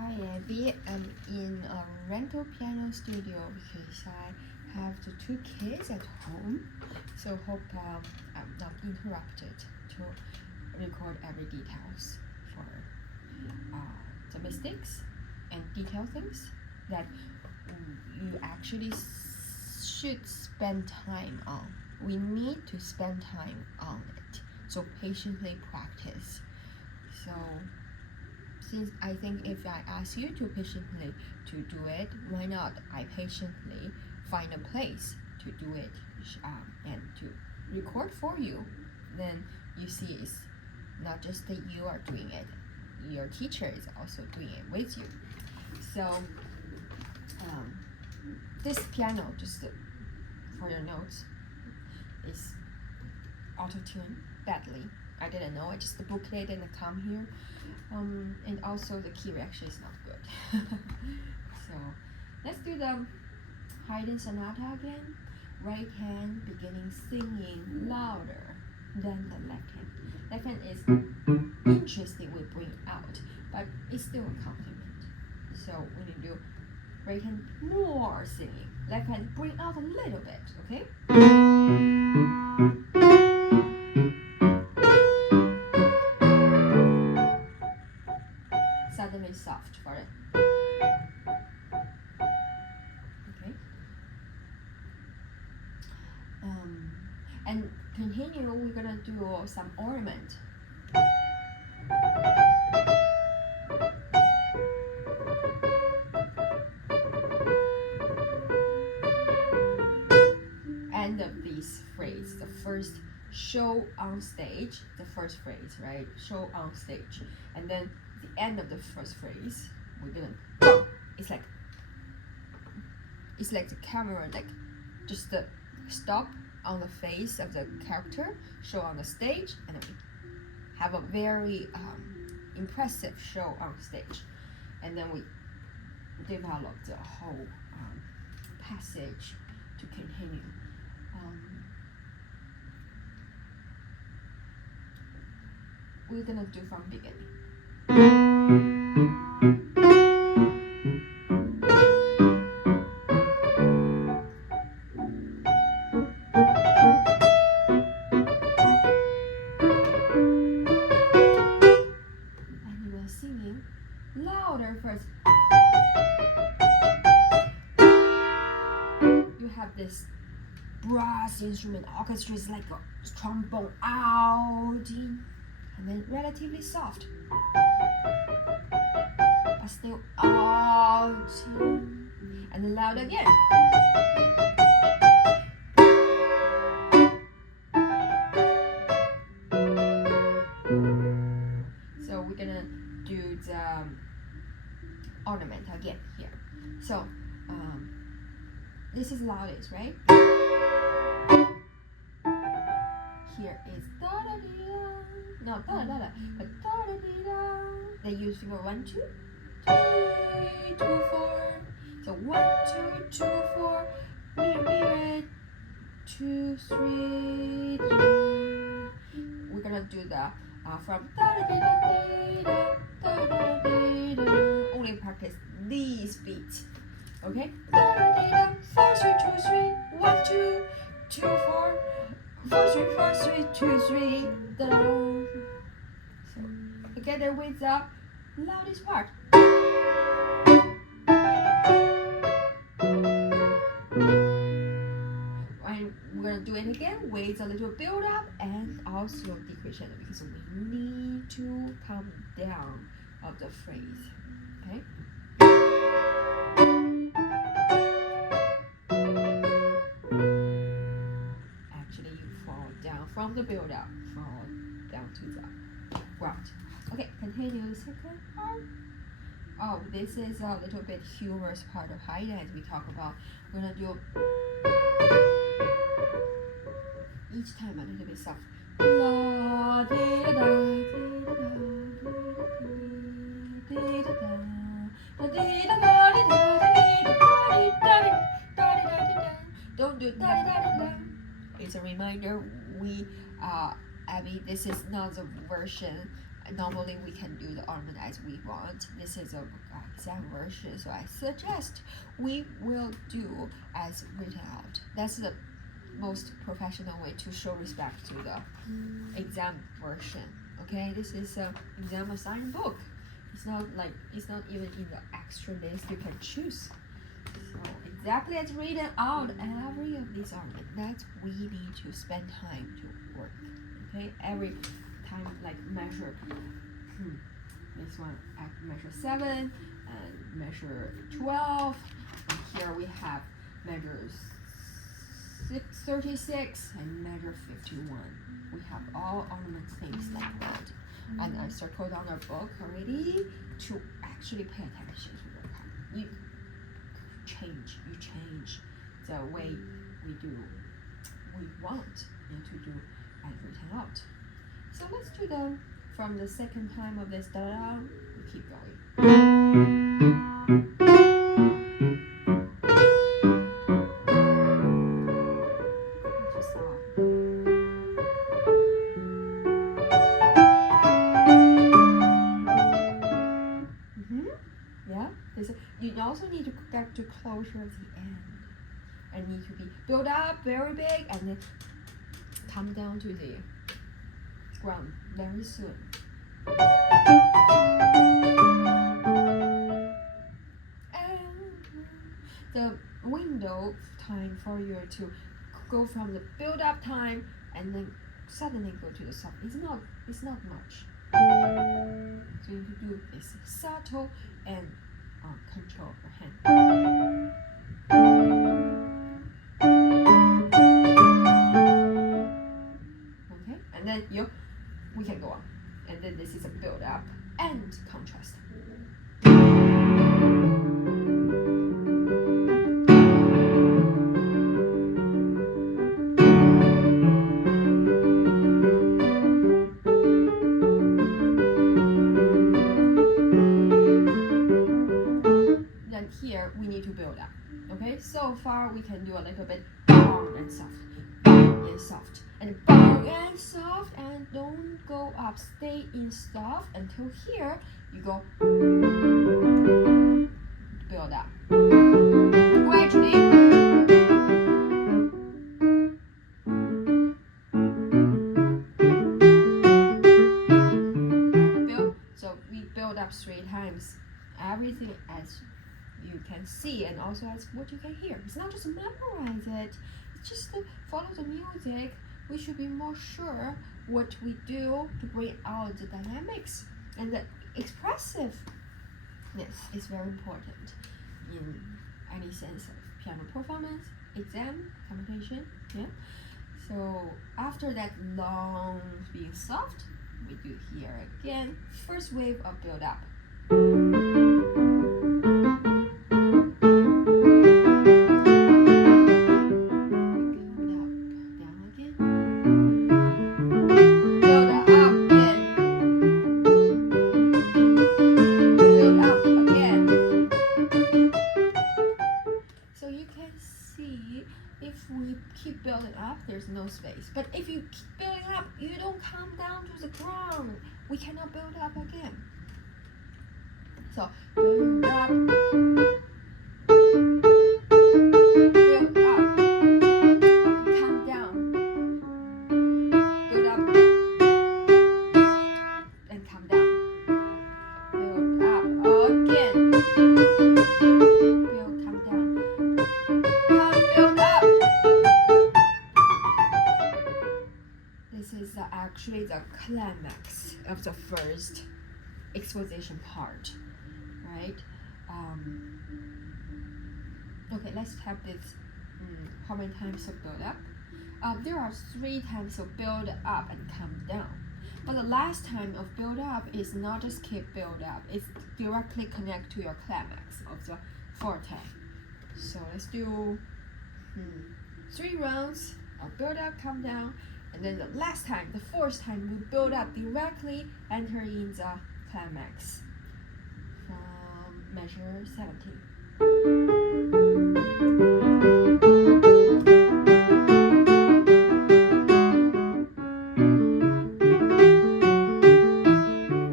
Hi Abby, I'm in a rental piano studio because I have the two kids at home, so hope I'm not interrupted to record every details for the mistakes and detail things that you actually should spend time on. We need to spend time on it, so patiently practice. So since I think if I ask you to patiently to do it, why not I patiently find a place to do it and to record for you? Then you see it's not just that you are doing it, your teacher is also doing it with you. So this piano, just for your notes, is auto-tuned badly. I didn't know, I just booked it and come here. And also the key reaction is not good. So let's do the Haydn Sonata again. Right hand beginning singing louder than the left hand. Left hand is interesting, we bring out, but it's still a compliment. So when you do right hand more singing, left hand bring out a little bit, okay? Suddenly soft for it. Okay. And continue, we're gonna do some ornament. End of this phrase, the first show on stage, the first phrase, right? Show on stage. And then the end of the first phrase, we're gonna go. It's like the camera, like just the stop on the face of the character, show on the stage, and then we have a very impressive show on stage. And then we develop the whole passage to continue. We're gonna do from beginning. And you are singing louder first. You have this brass instrument, orchestra is like a trombone out in, and then relatively soft, but still out in, and then loud again. So we're gonna do the ornament again here. So this is loudest, right? Here is da da dee da, no da da da, but da da dee da. They use finger 1, 2, 3, 2, 4. So 1, 2, 2, 4. Mi, 2, 3, 2. We're gonna do the from da da dee da dee da, da da dee da. Only practice these beats, okay? Da da dee da, 4, 3, 2, 3, 1, 2, 2, 4. 4, 3, 4, 3, 2, 3, da. So together with the loudest part. And we're gonna do it again with a little build up and also decrescendo because we need to come down of the phrase. Okay. From the build up, fall down to the ground. Okay, continue the second part. Oh, this is a little bit humorous part of Haydn as we talk about. We're gonna do each time a little bit soft. La di da di da da di da da di da da. Don't do da di da di da. It's a reminder. We Abby, this is not the version normally we can do the ornament as we want. This is a exam version, so I suggest we will do as written out. That's the most professional way to show respect to the exam version. Okay, this is an exam assigned book. It's not even in the extra list you can choose. So exactly as written out, every of these ornaments that we need to spend time to work. Okay, every time like measure. This one I measure 7 and measure 12. And here we have measures 36 and measure 51. We have all ornament things like that. And I circled on our book already to actually pay attention to the color. You change the way we want you to do as written out. So let's do them from the second time of this down. We keep going. You also need to get to closure at the end. And need to be built up very big and then come down to the ground very soon. And the window time for you to go from the build up time and then suddenly go to the soft it's not much. So you do is subtle and control your hand. Okay, and then we can go on. And then this is a build up and contrast. Here we need to build up. Okay, so far we can do a little bit bound and soft, and bound and soft, and don't go up. Stay in soft until here. You go build up gradually. So we build up 3 times. Everything as you can see and also as what you can hear. It's not just memorize it, it's just follow the music. We should be more sure what we do to bring out the dynamics, and the expressiveness is very important in any sense of piano performance, exam, competition. Yeah. So after that long being soft, we do here again. First wave of build up. There's no space. But if you keep building up, you don't come down to the ground. We cannot build up again. So build up, build up, come down, build up, and come down, build up again, build, come down, build up. This is actually the climax of the first exposition part, right? Okay, let's have this. How many times of build up? There are 3 times of build up and come down. But the last time of build up is not just keep build up, it's directly connect to your climax of the forte. So let's do 3 rounds of build up, come down, and then the last time, the 4th time, we build up directly, enter in the climax from measure 17.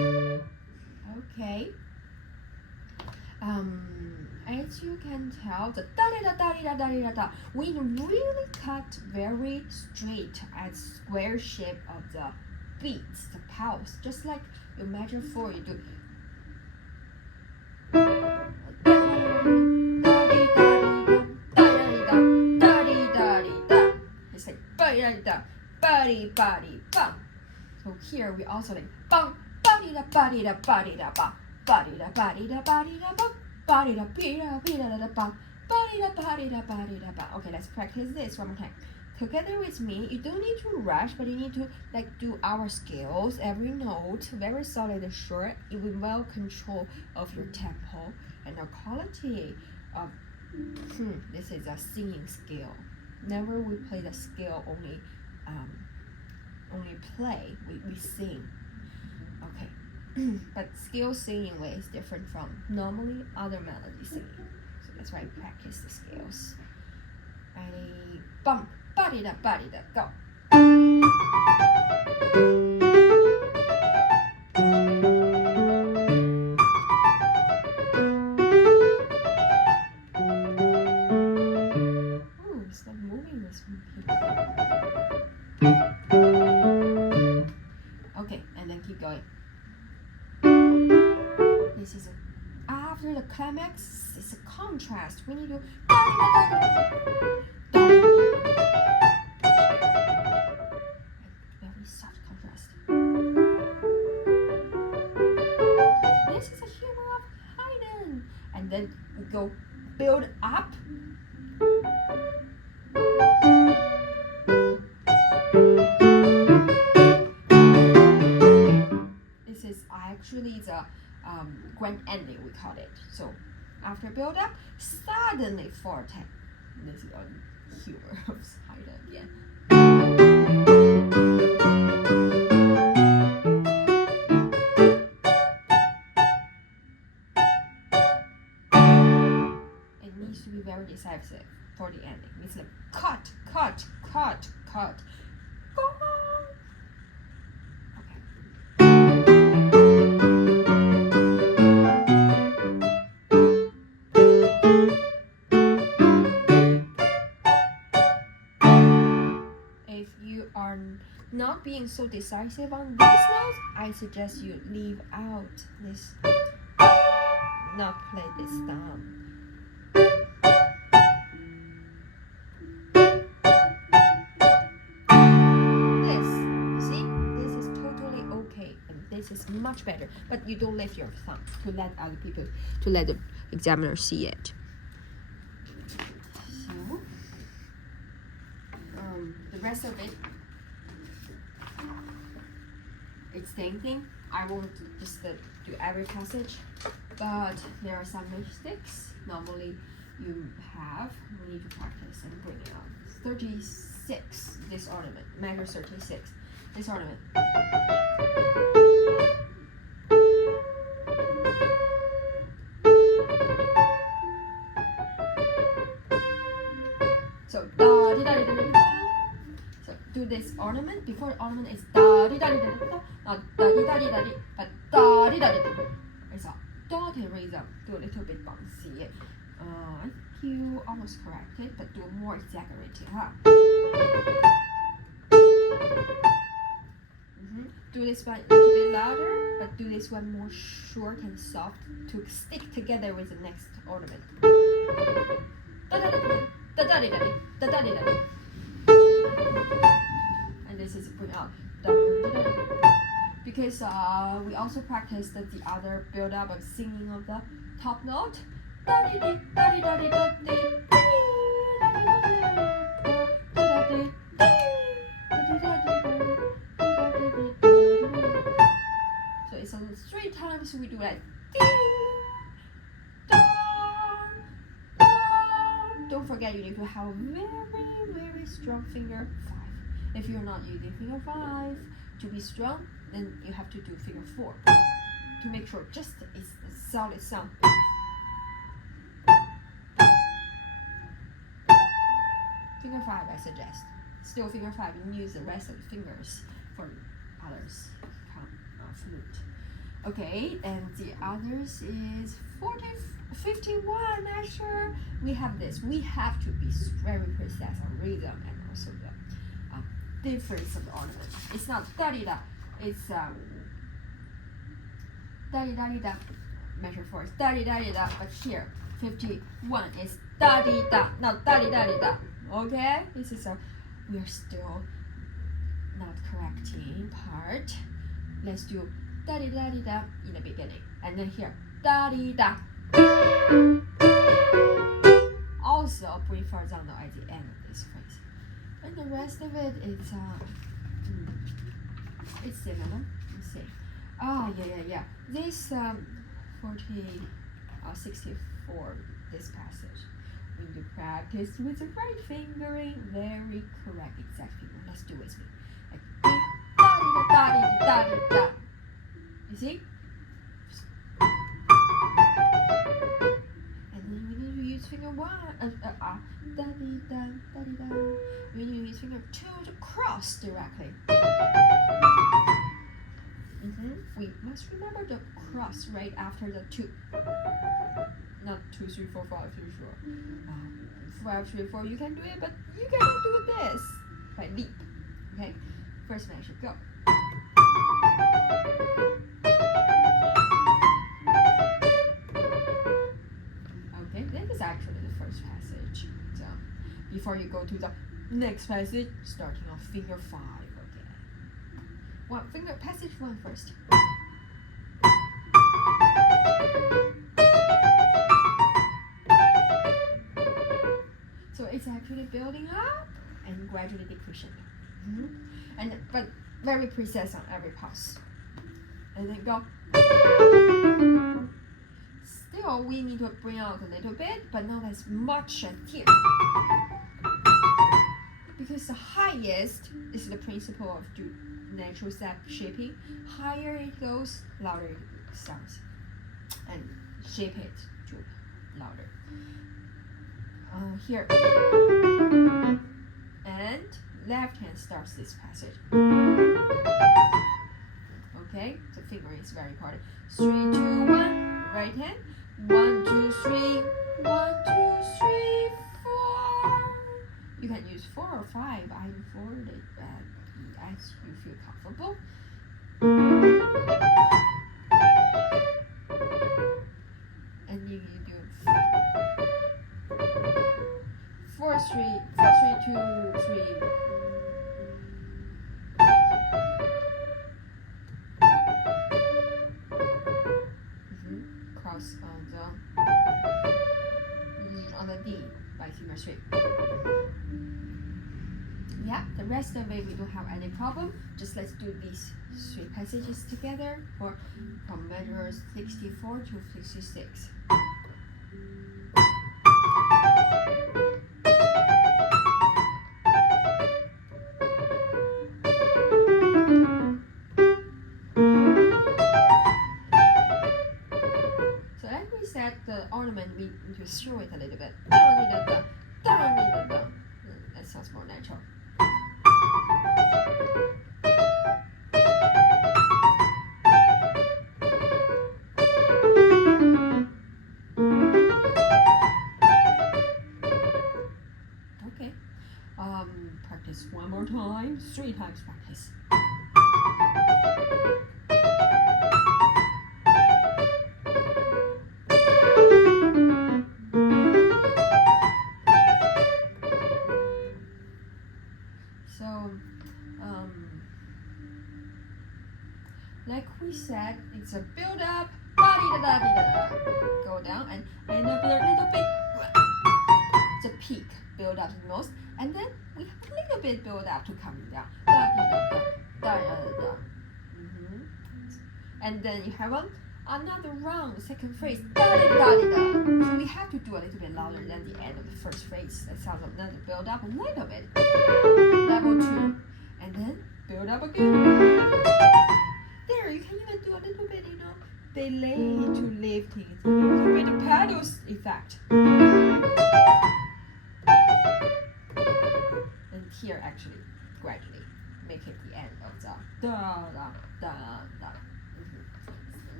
can tell the da da da da da da da da. We really cut very straight and square shape of the beats, the pulse, just like you measure 4, you do. It's like body bum. So here we also like bum body da bum body da bum body da bum body da bum body da bum. Okay, let's practice this one more time. Together with me, you don't need to rush, but you need to like do our scales, every note, very solid and short, with well control of your tempo and the quality of. This is a singing scale. Never we play the scale only play. We sing. Okay, but scale singing way is different from normally other melody singing. So that's why I practice the scales. Ready, bump. Body da, go. Ooh, it's not moving this one. Okay, and then keep going. This is after the climax, it's a contrast. We need to soft contrast. This is a humor of Haydn. And then we go build up. This is actually the grand ending, we call it. So after build up, suddenly forte. This is a humor of Haydn again. To be very decisive for the ending. It's like cut. Go on. Okay. If you are not being so decisive on these notes, I suggest you leave out this, not play this down. This is much better, but you don't lift your thumb to let other people, to let the examiner see it. So, the rest of it, it's same thing. I won't just do every passage, but there are some mistakes. Normally, you have. We need to practice and bring it up. 36. This ornament, measure 36. This ornament. So da di da di da di da. So do this ornament. Before the ornament is da di da di da di da. Not da di da di da di, but da di da di da. It's a dotted rhythm. Do a little bit bouncy. I think you almost corrected, but do more exaggerated, huh? Do this one a little bit louder, but do this one more short and soft to stick together with the next ornament. And this is put out. Because we also practiced the other build up of singing of the top note. So it's 3 times we do like don't forget you need to have a very strong finger 5. If you're not using finger 5 to be strong, then you have to do finger 4 to make sure just it's a solid sound. Finger 5 I suggest. Still finger 5, you use the rest of the fingers for others flute. Okay, and the others is 51. Actually, we have this. We have to be very precise on rhythm and also the difference of the ornament. It's not da-di-da. It's da-di-da-di-da. Measure force da-di-da-di-da. But here, 51 is da-di-da, not da-di-da-di-da. Okay, this is we are still not correcting part. Let's do da-di-da-di-da in the beginning, and then here da-di-da. Also breathe horizontal at the end of this phrase, and the rest of it is it's similar. Let's see. Yeah. This 64. This passage. We need to practice with the right fingering, very correct, exact finger. Let's do it with me. Like, da-di-da-da-di-da-di-da. You see? And then we need to use finger 1, da-di-da, da-di-da. We need to use finger 2 to cross directly. We must remember the cross right after the 2. Not 2, 3, 4, 5, 3, 4. 5, 3, 4. You can do it, but you cannot do this by leap. Okay. First measure, go. Okay, this is actually the first passage. So before you go to the next passage, starting on finger 5. Okay. Passage 1 first. So it's actually building up and gradually decreasing. But very precise on every pulse. And then go. Still, we need to bring out a little bit, but not as much as here. Because the highest is the principle of natural step shaping. Higher it goes, louder it sounds. And shape it to louder. Here. And left hand starts this passage. Okay, the finger is very important. 3, 2, 1, right hand. 1, 2, 3, 1, 2, 3, 4. You can use 4 or 5, either 4 as you feel comfortable. And you do 4, 3, 2, 3. Cross on the D by finger 3. Yeah, the rest of it we don't have any problem. Just let's do these 3 passages together from measures 64 to 66. So as we said, the ornament we need to show it a little bit. That sounds more natural. Okay. Practice one more time. 3 times practice. So, like we said, it's a build up, go down, and a little bit. It's a peak, build up the most, and then we have a little bit build up to coming down. And then you have another round, second phrase. So we have to do a little bit louder than the end of the first phrase. That sounds another build up a little bit. Level 2, and then build up again. There, you can even do a little bit, delay to lifting. A little bit of pedals effect. And here, actually, gradually make it the end of the da da da da.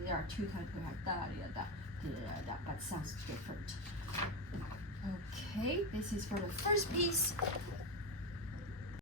there are two times we have da da da da da da, but sounds different. Okay, this is for the first piece.